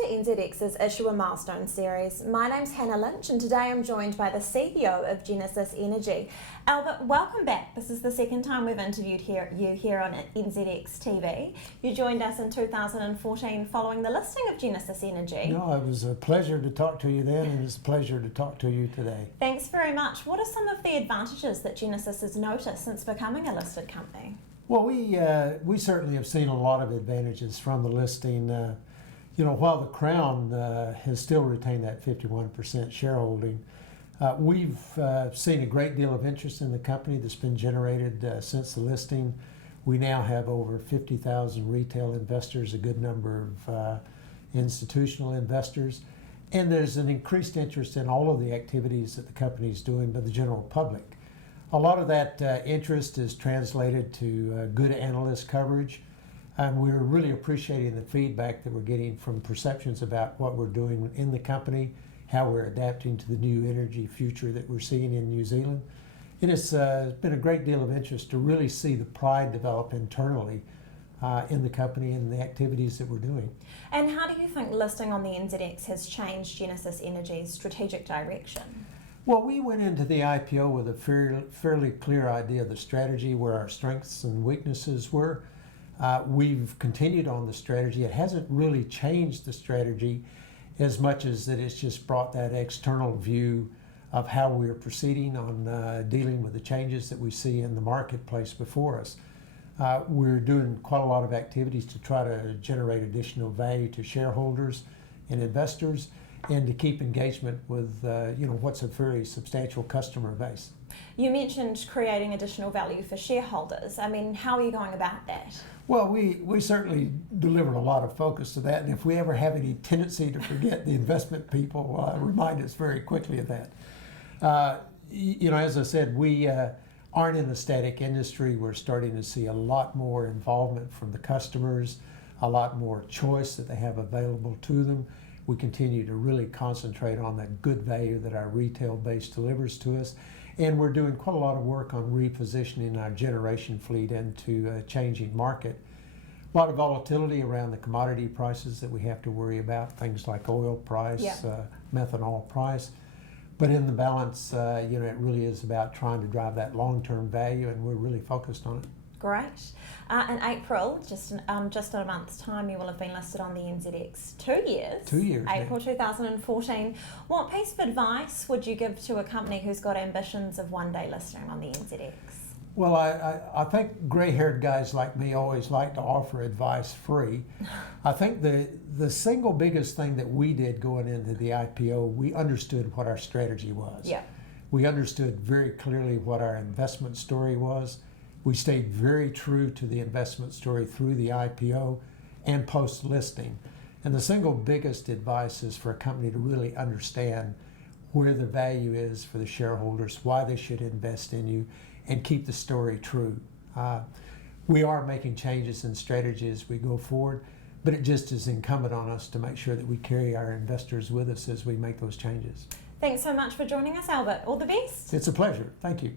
Welcome to NZX's Issuer Milestone series. My name's Hannah Lynch and today I'm joined by the CEO of Genesis Energy. Albert, welcome back. This is the second time we've interviewed you here on NZX TV. You joined us in 2014 following the listing of Genesis Energy. No, it was a pleasure to talk to you then and it's a pleasure to talk to you today. Thanks very much. What are some of the advantages that Genesis has noticed since becoming a listed company? Well, we certainly have seen a lot of advantages from the listing. While the Crown has still retained that 51% shareholding, we've seen a great deal of interest in the company that's been generated since the listing. We now have over 50,000 retail investors, a good number of institutional investors, and there's an increased interest in all of the activities that the company is doing by the general public. A lot of that interest is translated to good analyst coverage. And we're really appreciating the feedback that we're getting from perceptions about what we're doing in the company, how we're adapting to the new energy future that we're seeing in New Zealand. It has been a great deal of interest to really see the pride develop internally in the company and the activities that we're doing. And how do you think listing on the NZX has changed Genesis Energy's strategic direction? Well, we went into the IPO with a fairly clear idea of the strategy, where our strengths and weaknesses were. We've continued on the strategy. It hasn't really changed the strategy as much as that it's just brought that external view of how we're proceeding on dealing with the changes that we see in the marketplace before us. We're doing quite a lot of activities to try to generate additional value to shareholders and investors and to keep engagement with what's a very substantial customer base. You mentioned creating additional value for shareholders. I mean, how are you going about that? Well, we certainly delivered a lot of focus to that, and if we ever have any tendency to forget the investment people, remind us very quickly of that. As I said, we aren't in the static industry. We're starting to see a lot more involvement from the customers, a lot more choice that they have available to them. We continue to really concentrate on that good value that our retail base delivers to us. And we're doing quite a lot of work on repositioning our generation fleet into a changing market. A lot of volatility around the commodity prices that we have to worry about, things like oil price, methanol price. But in the balance, it really is about trying to drive that long-term value, and we're really focused on it. Great. In April, just in a month's time, you will have been listed on the NZX 2 years. 2 years. April 2014. What piece of advice would you give to a company who's got ambitions of one day listing on the NZX? Well, I think grey-haired guys like me always like to offer advice free. I think the single biggest thing that we did going into the IPO, we understood what our strategy was. Yeah. We understood very clearly what our investment story was. We stayed very true to the investment story through the IPO and post-listing. And the single biggest advice is for a company to really understand where the value is for the shareholders, why they should invest in you, and keep the story true. We are making changes in strategy as we go forward, but it just is incumbent on us to make sure that we carry our investors with us as we make those changes. Thanks so much for joining us, Albert. All the best. It's a pleasure. Thank you.